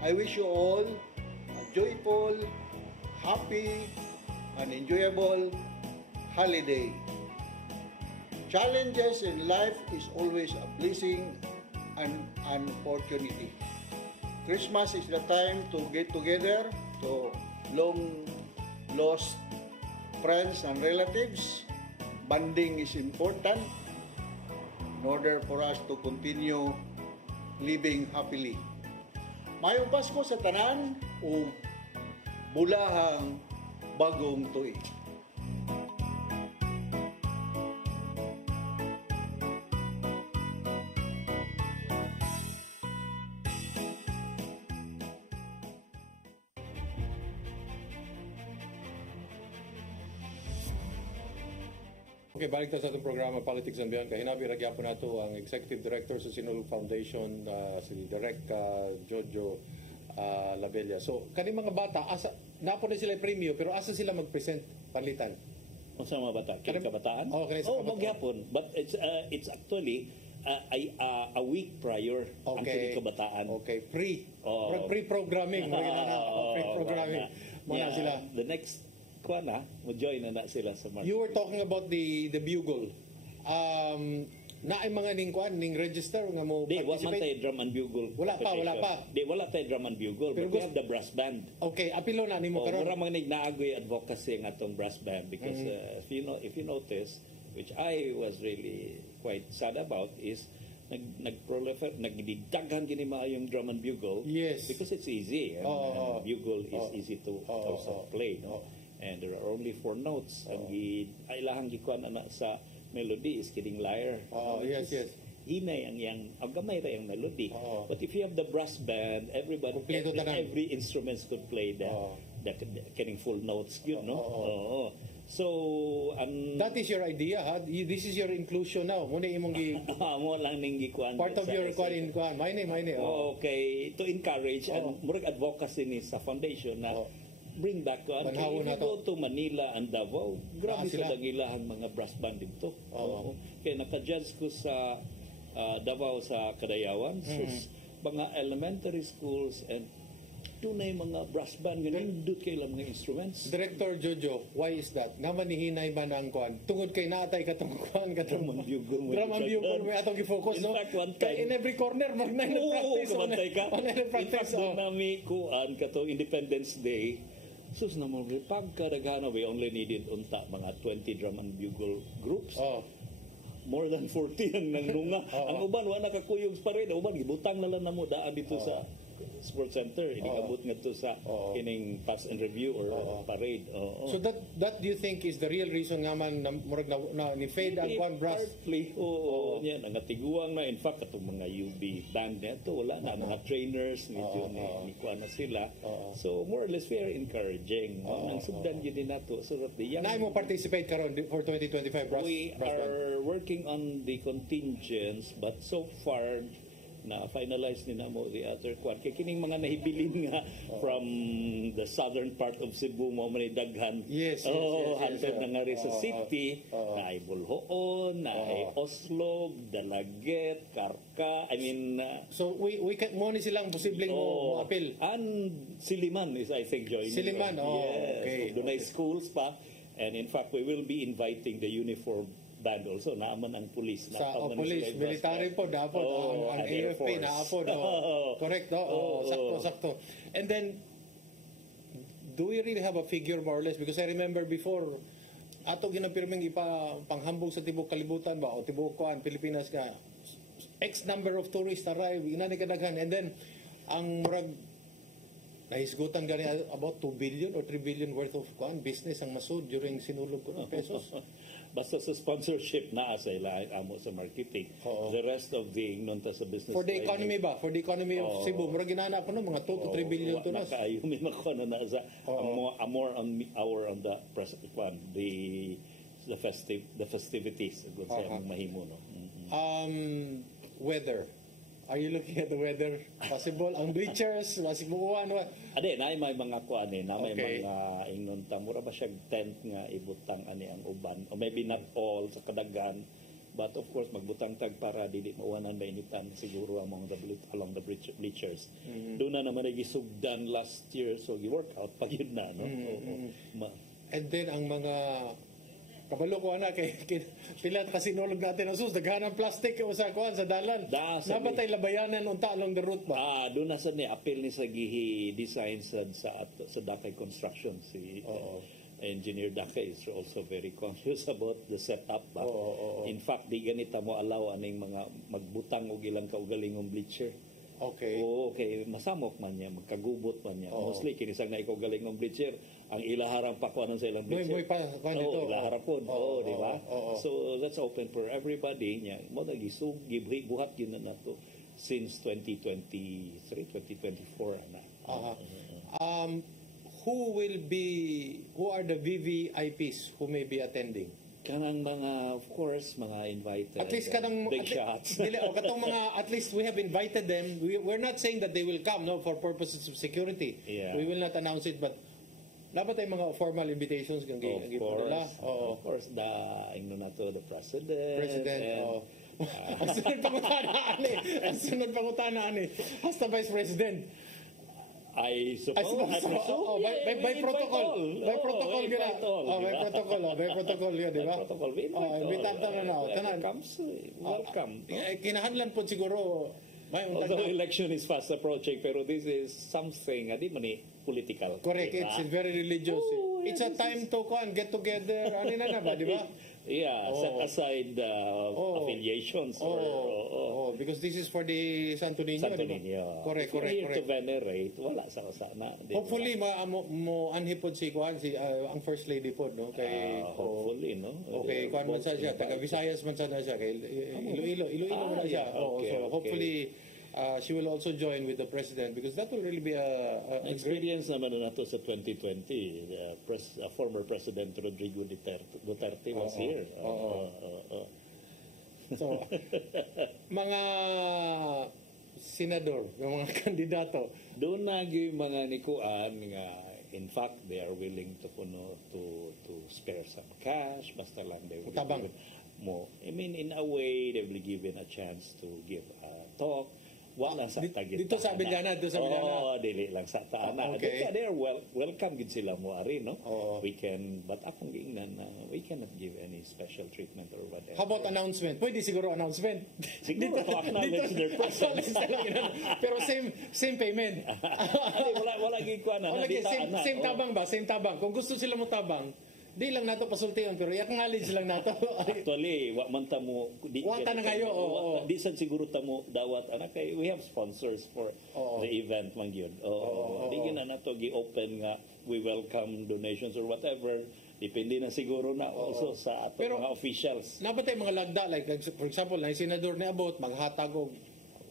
I wish you all a joyful, happy, and enjoyable holiday. Challenges in life is always a blessing and an opportunity. Christmas is the time to get together, to long lost friends and relatives. Bonding is important in order for us to continue living happily. Mayong Pasko sa tanan o bulahang bagong tuig. Okay, balik tayo sa itong programa Politics and Beyond. Kahinabi, ragya po nato ang Executive Director sa Sinulog Foundation, si Direk Jojo Labella. So, kaning mga bata, napo na sila premyo, pero asa sila mag-present palitan? Kung sa mga bata? Kaya kabataan? Maghapon. But it's actually a week prior ang kabataan. Okay, pre-programming. Pre-programming. Muna sila. The next kuha na, mo-join na sila sa market. You were talking about the bugle. Na ay mga ning register nga mo Di, wala man participate? tayo drum and bugle. Wala pa. Di, wala tayo drum and bugle. Pero But we have the brass band. Okay, apilo na nimo karon. Mura mga nagnagoy advocacy ng atong brass band because if you notice, which I was really quite sad about, is nagdidaghan gini maayong drum and bugle. Yes. Because it's easy. And bugle is easy to play. No? And there are only 4 notes. Ang ilahang gikuan na sa melody is kidding lyre. Yes. Hinay ang gamay ra yung melody. But if you have the brass band, every instruments could play the kidding full notes, yun, no? So that is your idea, ha? This is your inclusion now. Muna imong mo lang ning gikuan. Part of your kuan. Mine. Okay, to encourage and murag advocacy ni sa foundation na bring back to if you go to Manila and Davao, grabe sa dagilahan mga brass band dito. Kaya naka-judge ko sa Davao sa Kadayawan, mga elementary schools and tunay mga brass band ganun dito kay mga instruments. Director Jojo, why is that? Naman ni hinay man ang kuan. Tungod kay naatay katong kuan katong drum and bugle. Drum and bugle may atong gi-focus, no? In every corner magnay na practice. In fact, nami kuan katong Independence Day. Sus na mo pagkadaghan we only needed unta mga 20 drum and bugle groups. More than 40 ang nangnunga. Ang uban wa nakakuyog pa rin. Uban gibutang na lang namo daan dito sa sports center. Inigabot nga to sa kining pass and review or parade. So that do you think is the real reason nga man murag na ni fade ang kuan brass? Partly. Nya nangatiguang na in fact atong mga UB band neto wala na mga trainers medyo ni kuan na sila. So more or less we are encouraging. Ang sugdan gyud din nato so that the young mo participate karon for 2025 brass. We are working on the contingents but so far na finalize ni namo the other quad kay kining mga nahibilin nga from the southern part of Cebu mo man daghan hantod na nga rin sa city na ay Bulhoon na ay Oslo, Dalaget, Karka, I mean so we can mo ni silang posibleng mo appeal and Siliman is I think joining Siliman okay so, dunay schools pa and in fact we will be inviting the uniform band also naaman ang police sa police military po dapat ang AFP na po correct sakto and then do we really have a figure more or less because I remember before ato ginapirmeng panghambog sa tibok kalibutan ba o tibok kuan Pilipinas ka X number of tourists arrive inani kadaghan and then ang murag nahisgutan gani about 2 billion or 3 billion worth of kuan business ang masud during sinulog ko ng pesos. Basta sa sponsorship na sa ila amo sa marketing. The rest of the nonta sa business. For the economy ba? For the economy of Cebu, murag ginana pa no mga 2 to 3 billion to na. Nakayumi mako na sa more on the one the festivities good sa mahimo no. Weather. Are you looking at the weather? Possible ang bleachers, masibuan wa. Ade na may mga kuan na may mga ingnon ta mura ba siya tent nga ibutang ani ang uban or maybe not all sa kadagan but of course magbutang tag para dili mawanan ba initan siguro among along the bleachers. Doon na naman nagisugdan last year so gi-work out pag yun na no. And then ang mga kabalo ko ana kay pila kasi nulog natin ang sus daghan ang plastic sa kuan sa dalan napatay labayanan unta along the route ba doon na sa ni appeal ni sa gihi design sa Dakay Construction si engineer Dakay is also very conscious about the setup ba in fact di ganita mo allow aning mga magbutang og ilang kaugalingong bleacher. Okay, masamok man niya, magkagubot man niya. Mostly, kinisang na ikaw galing ng bleacher, ang ilaharang pakuanan sa ilang bleacher. Ilaharang po. Di ba? So, that's open for everybody. Mo nagisug, buhat yun na to since 2023, 2024. Who are the VVIPs who may be attending? Kanang mga, of course, mga invited. At least kanang big shots. Katong mga, at least we have invited them. We're not saying that they will come, no, for purposes of security. Yeah. We will not announce it, but dapat ay mga formal invitations kang gipodala. Of course, the president. Ang sunod pangutana ani. Hasta vice president. I suppose. By protocol. By protocol gina. By protocol. By protocol yun, di ba? Protocol. Invitahan na. Welcome. Kinahanglan po siguro. Although election is fast approaching, pero this is something, di man political. Correct. Diba? It's very religious. It's a time to get together. Ano na ba, di ba? Yeah, set aside affiliations. Because this is for the Santo Niño. Santo Niño. Correct. To venerate, wala sa na. Hopefully, mo anhipod si Kuan, ang First Lady po, no? Kay, hopefully, no? Okay, Kuan man siya, taga Visayas man sana siya, kay Iloilo man siya. So hopefully, she will also join with the president because that will really be a experience naman na to sa 2020. Former President Rodrigo Duterte was here. So, mga senador, mga kandidato, doon naging mga nikuan nga in fact they are willing to spare some cash basta lang they will tabang mo. I mean, in a way they will be given a chance to give a talk. Wala sa tagit. Dito sa Abiliana, dili lang sa taana. Okay. They are welcome gid sila mo ari, no? We can, but akong giingnan na we cannot give any special treatment or whatever. How about announcement? Pwede siguro announcement. Siguro to acknowledge their presence. Pero same payment. wala gid kuan na. Same tabang ba? Same tabang. Kung gusto sila mo tabang, di lang nato pasultihan pero i-acknowledge lang nato. Actually, wa man ta mo wata na kayo. Di sad siguro ta mo dawat anak kay we have sponsors for the event man gyud. Di gina nato gi-open nga we welcome donations or whatever. Depende na siguro na also sa ato mga officials. Nabatay mga lagda like for example, na senador ni abot maghatag og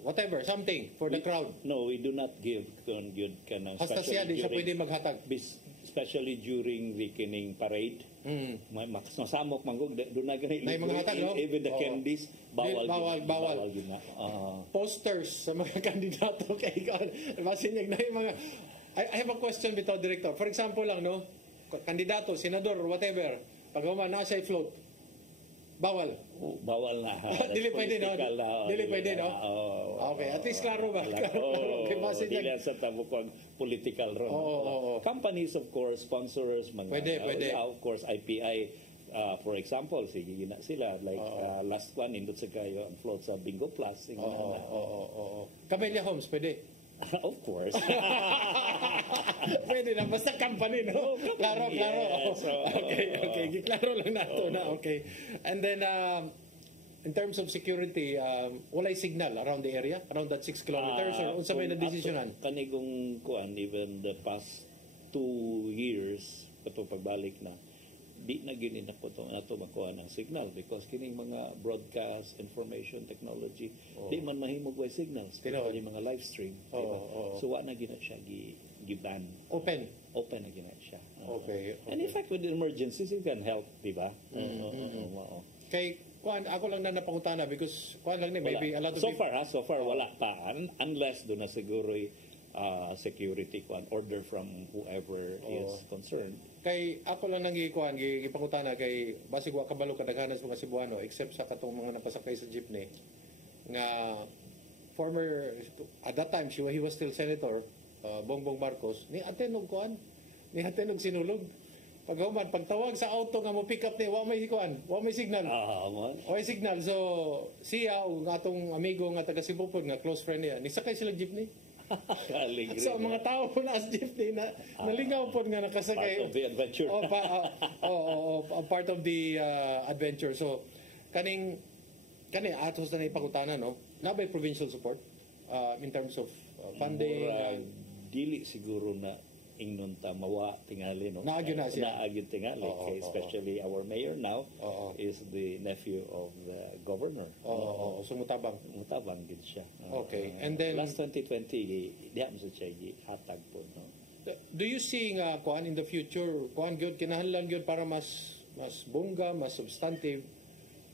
whatever, something for the crowd. No, we do not give good kanang hasta siya di siya pwede maghatag. Especially during the kining parade. Masamok manggog doon na ganit. Even the candies bawal yun na. Posters sa mga kandidato kay masinyag na yung mga I have a question bitaw director. For example lang no, kandidato, senador or whatever, pag na siya float. Bawal. Bawal na. Dili pwede no. Dili pwede no. Okay, at least klaro ba? Okay, dili sa tabo ko political ron. Companies of course, sponsors, mga pwede. Of course IPI for example, sige gina sila like last one indot sa kayo ang float sa Bingo Plus. Camellia Homes pwede. Of course. Pwede na, basta company, no? Klaro. Yes, okay. Klaro lang nato na, okay. And then, in terms of security, walay signal around the area, around that 6 kilometers, or unsa may na-desisyonan? Kanigong kuan, even the past 2 years, katong pagbalik na, di na gini na po nato makuha ng signal because kining mga broadcast information technology di man mahimog way signals especially mga live stream so wa na gina siya gi-ban open na gina siya okay. And in fact with the emergencies it can help di ba kay kuan ako lang na napangutana because kuan lang ni maybe a lot of so far wala pa unless do na siguro security kuan order from whoever is concerned. Kay ako lang nang gipangutana kay basig wa kabalo kadaghanan sa mga Cebuano except sa katong mga napasakay sa jeepney nga former at that time he was still senator Bongbong Marcos ni atenog kuan ni atenog sinulog paghuman pagtawag sa auto nga mo pick up ni wa may signal may signal so siya ug atong amigo nga taga Cebu pod nga close friend niya ni sakay sila jeepney. So mga tao po na as jeepney na nalingaw po nga nakasakay part of the adventure part of the adventure so kani atos na ipangutana no nabay provincial support in terms of funding dili siguro na ingnon ta mawa tingali no naagyo na siya tingali especially our mayor now is the nephew of the governor so mutabang gid siya okay and then last 2020 diha mo siya hatag po no do you see nga kuan in the future kuan gyud kinahanglan gyud para mas bongga mas substantive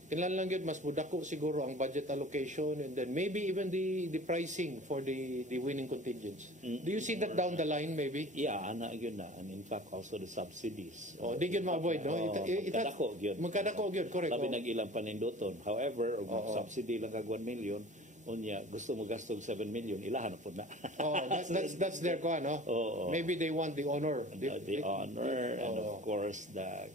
kinahanglan gyud mas mudako siguro ang budget allocation and then maybe even the pricing for the winning contingents. Do you see that down the line maybe? Yeah, ana gyud na and in fact also the subsidies. Di gyud ma-avoid no? Magkadako gyud. Correct. Labi nag ilang panindoton. However, subsidy lang kag 1 million unya gusto mo gastong 7 million, ilahan na po na. That's their kuan, no? Maybe they want the honor. The honor and of course the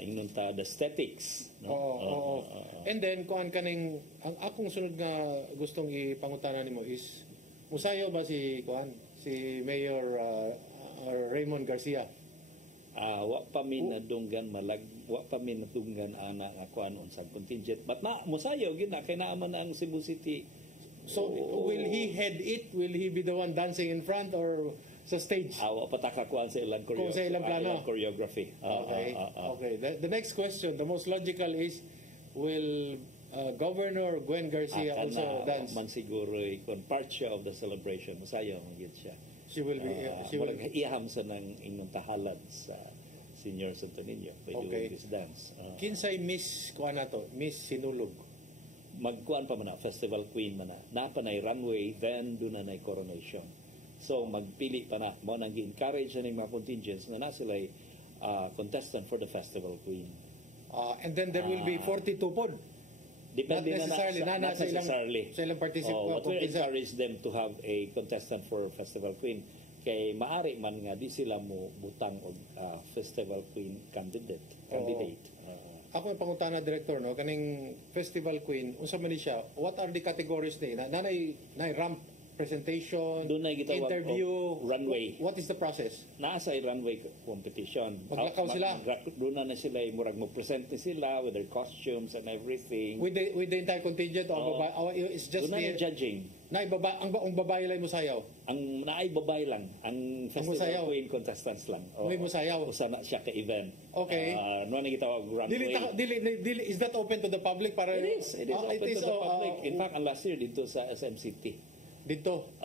inunta the aesthetics. No? And then kuan kaning ang akong sunod nga gustong ipangutana nimo is musayo ba si kuan si Mayor Raymond Garcia? Wa pa min nadunggan wa pa min nadunggan ana nga kuan unsang contingent, but na musayo gid na kay naaman ang Cebu City. So will he head it? Will he be the one dancing in front or sa stage? Wa pa ta kuan sa ilang choreography. Okay. The next question, the most logical is, will Governor Gwen Garcia also dance? Man siguro kon part siya of the celebration. Musayo man gid siya. She will be. She will iham sa ng inyong tahalad sa Senior Santo Niño by doing this dance. Kinsay Miss kuan nato, Miss Sinulog. Magkuan pa man na, festival queen man na. Napanay runway, then doon na coronation. So magpili pa na. Mo nang gi-encourage na ng mga contingents na sila contestant for the festival queen. And then there will be 42 pod. Depende not necessarily. Sa ilang participant. What we encourage them to have a contestant for Festival Queen. Kay maari man nga di sila mo butang og Festival Queen candidate. Ako yung pangutana director no kaning Festival Queen unsa man ni siya? What are the categories ni? Nanay ramp presentation, interview, runway. What is the process? Nasa runway competition. Maglakaw sila. Doon na sila murag mo present ni sila with their costumes and everything. With the entire contingent it's just the judging. Ang babae lang mo sayaw. Ang naay babae lang, ang Festival Queen contestants lang. May musayaw. Usa na siya ka event. Okay. No na gitawag runway. Dili is that open to the public para It is open to the public. In fact, last year dito sa SMCT. Dito?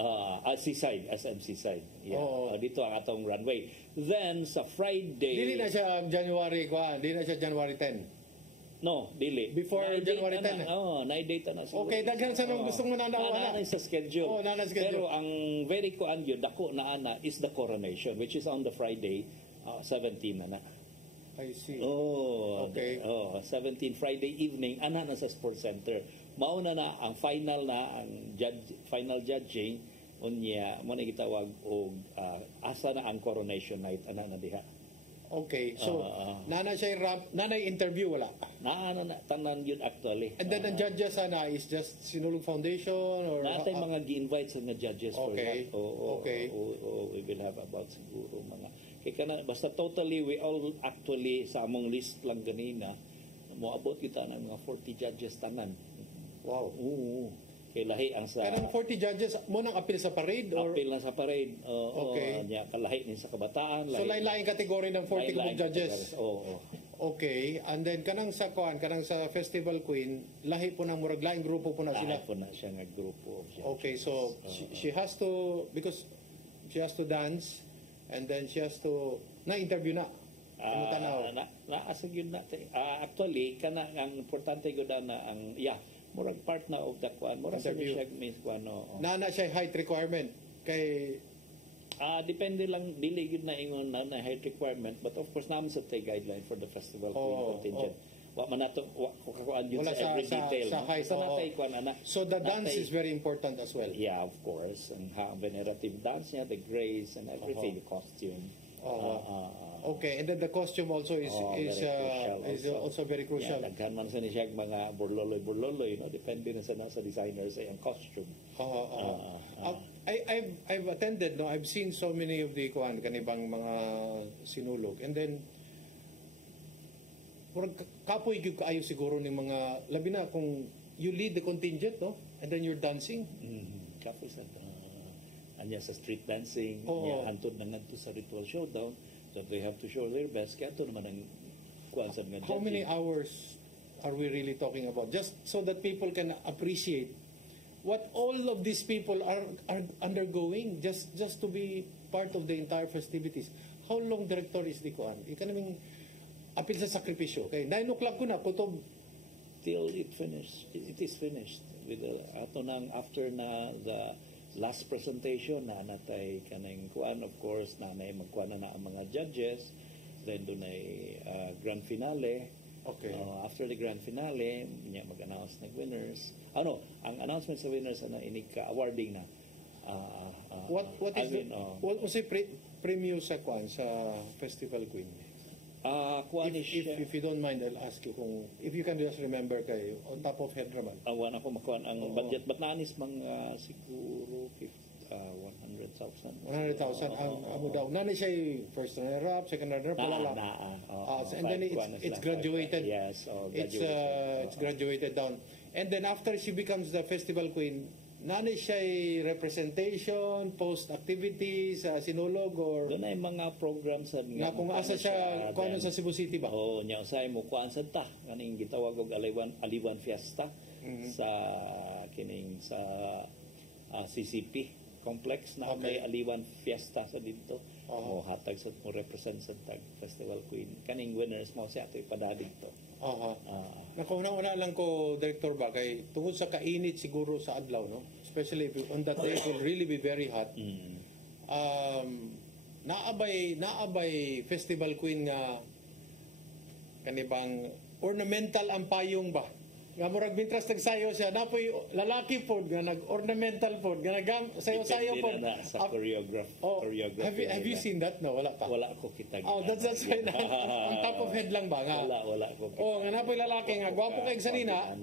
Seaside, SMC side. Yeah. Dito ang atong runway. Then, sa Friday... Dili na siya January 10? No, dili. Before January 10? Na-date na. Okay, daghan sa nung gusto mo na na sa schedule. Pero ang very kuan yun, dako na ana is the coronation, which is on the Friday, 17 na. I see. Okay. 17 Friday evening, ana na sa Sports Center. Mauna na ang final final judging unya mo na gitawag og asa na ang coronation night ana na diha. Okay, so nana siya ramp, nana interview wala. Na tanan yun actually. And then the judges ana is just Sinulog Foundation or natay mga gi-invite sa mga judges for that. Okay. We will have about siguro mga kay kana basta totally we all actually sa among list lang ganina moabot kita ng mga 40 judges tanan. Wow. Kay lahi ang sa kanang 40 judges mo nang apil sa parade or apil na sa parade. Okay. Nya kalahi ni sa kabataan. So lain-lain kategory ng 40 kubog judges. Okay, and then kanang sa Festival Queen, lahi po ng murag laing grupo po na sila. Lahi po na siya nga grupo. Okay, so she has to because she has to dance and then she has to na-interview na. Naasag yun natin. Actually, kana ang importante ko na ang murag part na of the kwan. Murag sa siya miss kwan. Na siya height requirement kay depende lang dili gyud na ingon na height requirement, but of course naman sa tay guideline for the festival contingent. Wa man nato kuan yun sa every detail. Sa height, so the dance is very important as well. Yeah, of course. And venerative dance niya, the grace and everything, the costume. Okay, and then the costume also is also very crucial. Daghan man sa siya mga burloloy, depende na sa nasa designer sa iyang costume. I've attended, I've seen so many of the kanibang mga sinulog, and then kapoy gyud kaayo siguro ning mga labi na kung you lead the contingent, and then you're dancing. Kapoy sa anya sa street dancing, antod na ngadto sa ritual showdown. So they have to show their best. Kaya ito naman ang kuwan sa mga judging. How many hours are we really talking about? Just so that people can appreciate what all of these people are undergoing just to be part of the entire festivities. How long, Director, is the kuwan? Ika naming apil sa sakripisyo. Okay, 9 o'clock ko na, kutob. Till it finished. It is finished. With ato nang after na the last presentation na natay kanang kuan, of course na magkuan na ang mga judges, then doon ay grand finale, Okay. After the grand finale, niya mag-announce ng winners. Ang announcement sa winners inika-awarding na. What was the premium sa Festival Queen? If you don't mind, I'll ask you if you can just remember kay on top of head raman. Awan ako makuha ang budget, but naanis mga siguro 100,000. 100,000 ang amo daw. Nani siya first runner-up, second runner-up, wala lang. And then it's graduated. Yes, it's graduated down. And then after she becomes the Festival Queen, nani siya representation, post activities, sinulog or doon ay mga programs sa nga kung asa siya kuan sa Cebu City ba? Nya usay mo kuan sa ta kaning gitawag og Aliwan Fiesta sa kining sa CCP complex na may Aliwan Fiesta sa dito. Hatag sa mo represent sa tag Festival Queen kaning winners mo siya atoy padadid to. Una lang ko, Director ba, kay tungod sa kainit siguro sa adlaw, no? Especially if on that day it will really be very hot. Naabay Festival Queen nga kanibang ornamental ang payong ba? Nga murag mintras nagsayo siya, napoy lalaki pod nga nag-ornamental pod nga sayo-sayo pod sa choreography. Have you seen that? No, wala pa. Wala ko kita. That's right. On top of head lang ba nga? Wala ko. Nga napoy lalaki nga gwapo kay sanina.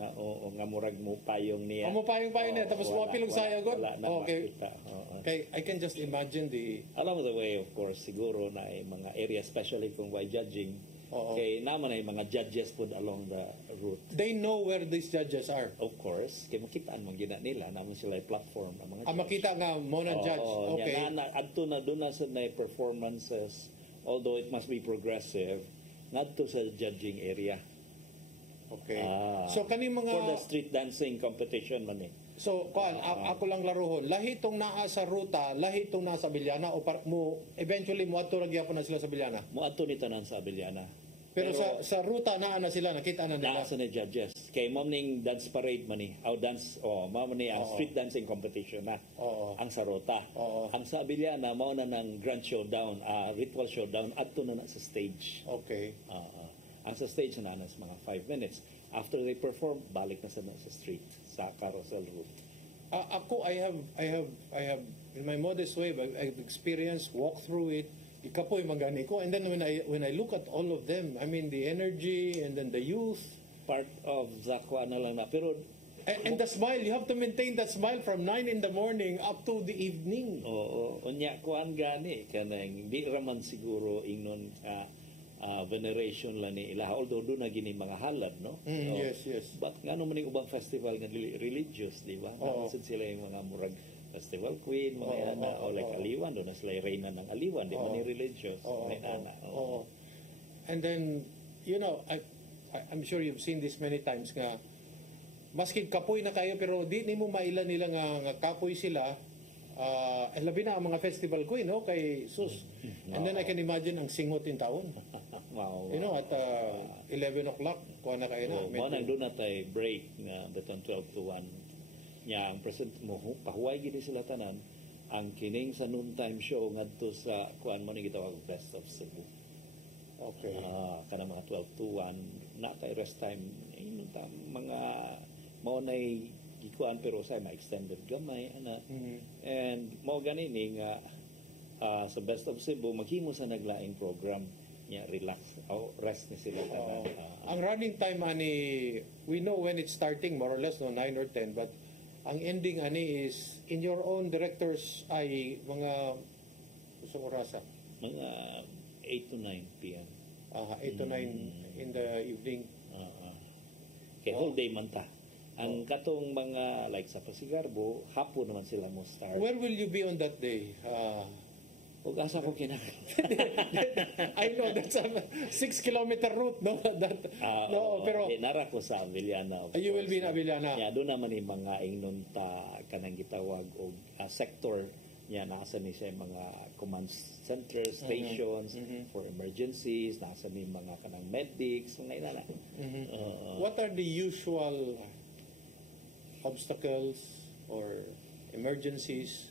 Nga murag mo payong niya. Mo payong niya tapos mo pilog sayo god. Okay. I can just imagine along the way, of course, siguro na mga area, especially kung by judging. Kay naman ay mga judges pud along the route. They know where these judges are. Of course, kay makitaan man gina nila naman sila platform ang mga judge. Makita nga mo na judge. Okay. Adto na doon na sa performances, although it must be progressive, ngadto sa judging area. Okay. So kani mga for the street dancing competition man So, ako lang laruhon. Lahi itong naa sa ruta, lahi itong nasa Bilyana o eventually mo ato nagyapon na sila sa Bilyana? Mo ato ni tanan sa Bilyana. Pero sa ruta naa na sila, nakita na nila. Naa sa ni judges. Kay ma'am ning dance parade man ma'am ni ang street dancing competition na. Ang sa ruta. Ang sa Bilyana mao na ng grand showdown, ritual showdown ato na sa stage. Okay. Ang sa stage na mga 5 minutes. After they perform, balik na sa street, sa carousel route. Ako, I have in my modest way, I've experienced, walk through it. Ikapoy magani ko, and then when I look at all of them, I mean the energy and then the youth. Part of Zakwa na lang na, pero and the smile, you have to maintain that smile from 9 in the morning up to the evening. Unya kuan gani kanang di raman siguro ingnon veneration lang ni ilaha, although doon na gini mga halad, no? Yes. But nga naman yung ubang festival nga religious, di ba? Naman sila yung mga murag Festival Queen, mga ana, o like Aliwan, doon na sila yung reyna ng Aliwan, di ba ni religious, may ana. And then, you know, I'm sure you've seen this many times nga, maski kapoy na kayo, pero di mo mailan nila nga kapoy sila, labi na ang mga Festival Queen, no? Kay sus. And then I can imagine ang singot in taon. Wow. You know, at 11 o'clock, kuha na kayo na. Mo nang doon na tayo break nga between 12 to 1. Nya ang present mo, pahuway gini sila tanan, ang kining sa noontime show ngadto sa kuan mo ni gitawag Best of Cebu. Okay. Kana mga 12 to 1 na kay rest time mga mao nay gikuan pero sa ma-extended gamay ana. And mo ganini nga sa Best of Cebu maghimo sa naglaing program nya relax rest ni sila ang running time ani we know when it's starting more or less no 9 or 10 but ang ending ani is in your own directors ay mga usong orasa mga 8 to 9 p.m. 8 to 9 in the evening kay whole day man ta ang katong mga like sa Pasigarbo hapon naman sila mo start. Where will you be on that day? Ug asa ko kinahanglan. I know that's a 6-kilometer route, no? Pero nara ko sa Avellana. You will be in Avellana. Yeah, doon naman yung mga ingnon ta kanang gitawag og sector niya nasa ni siya mga command center stations for emergencies, nasa ni mga kanang medics, mga inana. What are the usual obstacles or emergencies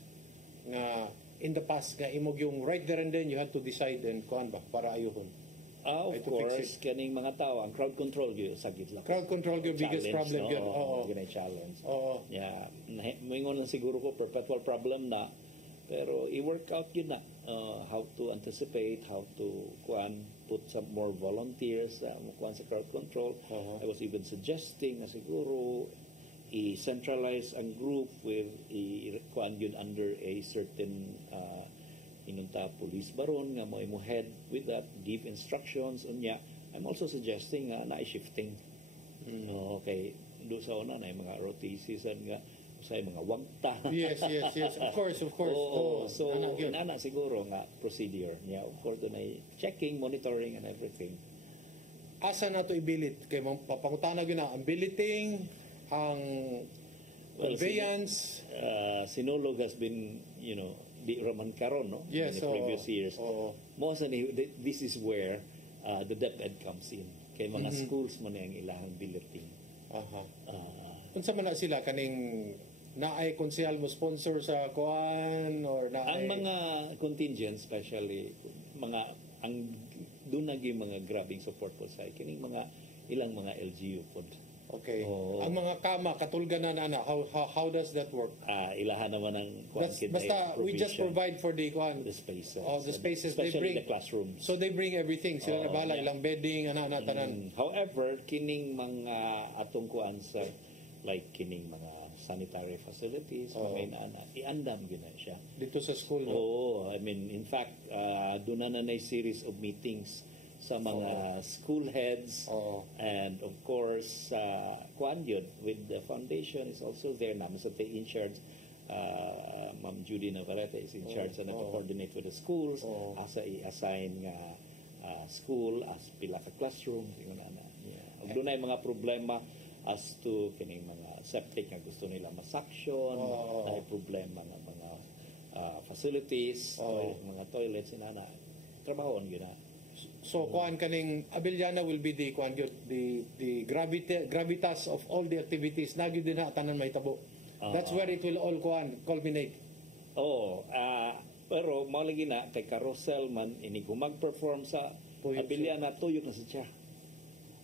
nga in the past nga imog yung right there and then you had to decide and kuan ba para ayuhon? to Of fix course, it? kaning mga tao, ang crowd control gyud sa gitla. Crowd control yung biggest problem yun. Oo. Yun ay challenge. Oo. Yeah, mingon lang siguro ko perpetual problem na, pero i-work out yun na. How to anticipate, how to put some more volunteers sa crowd control. I was even suggesting na siguro i-centralize ang group with yun under a certain inunta police baron nga mo head with that, give instructions unya. I'm also suggesting na i-shifting. Okay, do sa una na mga ROTCs nga say mga wagta. Yes. Of course. So inana siguro nga procedure niya. Of course, then ay checking, monitoring, and everything. Asa na to ibilit? Kay papangutanag yun na, ang billeting, ang conveyance. Sinulog has been, di raman karon, no? Yes, in the previous years. Most this is where the DepEd comes in. Kay mga schools mo na ang ilang billeting. Unsa man na sila kaning naay konsehal mo sponsor sa kuan or naay ang mga contingent, especially ang doon naging mga grabbing support po sa kining mga ilang mga LGU pod. Okay. Ang mga kama katulgan na how does that work? Ilahan naman ang kuan basta we just provide for the kuan the spaces. The spaces especially they bring the classrooms. So they bring everything. Sila na bahala ilang bedding ana tanan. However, kining mga atong kuan sa like kining mga sanitary facilities, may iandam gina siya dito sa school. I mean, in fact, doon na series of meetings sa mga school heads, and of course, kuan yun with the foundation is also there naman sa in charge. Ma'am Judy Navarrete is in charge na to coordinate with the schools asa i-assign nga school as pila ka classroom ingon ana. Doon ay mga problema as to kining mga septic nga gusto nila ma-suction, ay problema ng mga facilities, mga toilets inana. Trabahon gyud na. So kuan kaning Abellana will be the kuan gyud the gravitas of all the activities na gyud din tanan may tabo. That's where it will all culminate. Pero mao lagi na kay carousel man ini kung mag-perform sa Abellana tuyok na siya.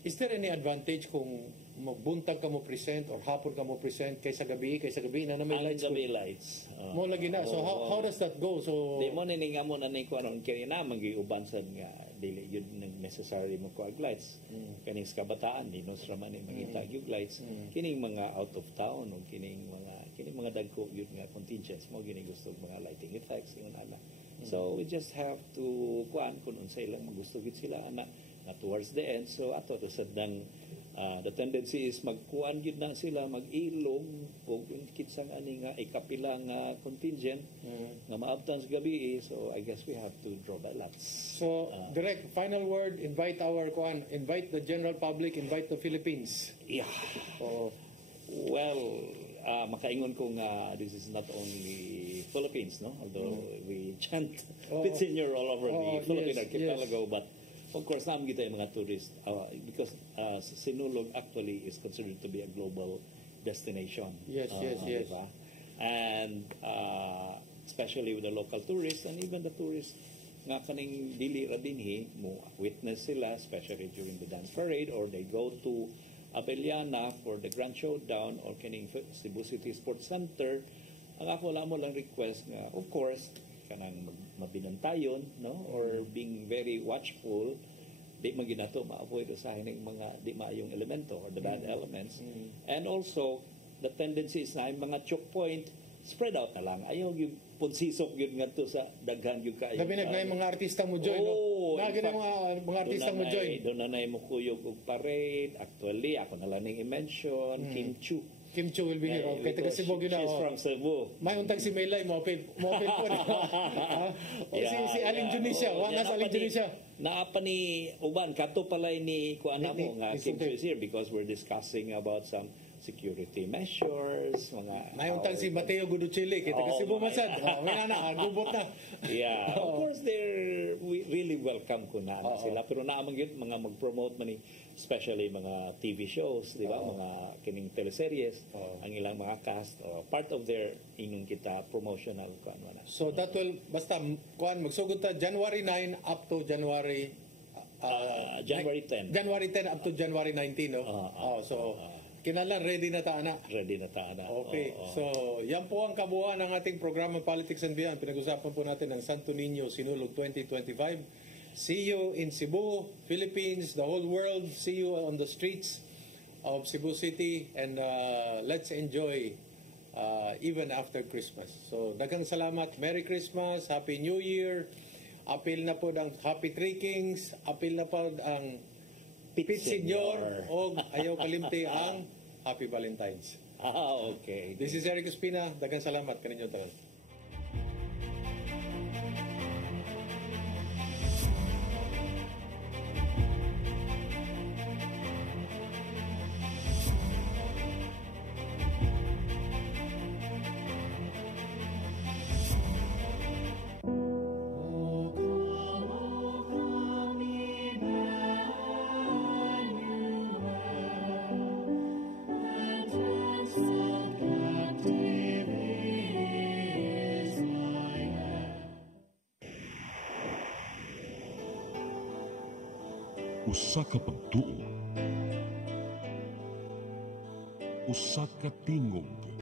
Is there any advantage kung magbuntag ka mo present or hapon ka mo present kaysa gabi na may lights? Gabi lights. Mo lagi na. So how does that go? So di mo nininga mo na ni kuan kini na magiuban sad nga dili yun necessary mo kuag lights. Kaning sa kabataan dinos ra man ni mangita yung lights. Kining mga out of town o kining mga dagko yun nga contingents mo gini gusto mga lighting effects ingon ana. So we just have to kuan kun unsay lang magusto gid sila ana na towards the end. So ato to sadang the tendency is magkuan gyud na sila mag-ilog kung kitsang ani nga ikapila nga contingent nga maabtan sa gabi. So I guess we have to draw the lots. So direct final word, invite the general public, invite the Philippines. Yeah. Well, makaingon ko nga this is not only Philippines, no? Although we chant with senior all over the Philippine archipelago, but of course, naman kita yung mga tourists because Sinulog actually is considered to be a global destination. Yes. Diba? And especially with the local tourists and even the tourists nga kaning dili ra dinhi mo witness sila, especially during the dance parade, or they go to Abellana for the Grand Showdown or kining Cebu City Sports Center. Ang ako lang request nga, of course, kanang mabinantayon, no, or being very watchful, di man ginato ma-avoid usahin ng mga di maayong elemento or the bad elements. And also the tendency is na yung mga choke point spread out na lang, ayaw yung punsisok yun nga to sa daghan yung kayo. Gabi na yung mga artista mo join, no? Nagin ang mga artista mo join. Doon na mo kuyog og parade. Actually, ako na lang i-mention, Kim Chu will be here. Okay, taga Cebu gina. She's from Cebu. May untang si Maylay mo po. Si Aling Junisha, wala sa Aling Junisha. Naapa ni uban kato palay ni kuan mo nga Kim Chu is here because we're discussing about some security measures, mga may untang si Mateo Guduchile kita kasi bumasad. May na gubot na. Yeah, of course we really welcome ko na sila, pero naamang yun mga mag-promote man ni especially mga TV shows, di ba? Mga kining teleseries, ang ilang mga cast, part of their inong kita promotional kuan na. So that will basta kuan magsugod ta January 9 up to January January 10. January 10 up to January 19, no? So, kinalan, ready na taana. Ready na taana. Okay. So, yan po ang kabuuan ng ating programa Politics and Beyond. Pinag-usapan po natin ang Santo Niño Sinulog 2025. See you in Cebu, Philippines, the whole world. See you on the streets of Cebu City. And let's enjoy even after Christmas. So, daghang salamat. Merry Christmas. Happy New Year. Apil na po ang Happy Three Kings. Apil na po ang Pit Senior. O ayaw kalimti ang Happy Valentine's. Okay. This is Eric Espina. Daghang salamat kaninyo taon. Usa ka pagtuo, usa ka tingog.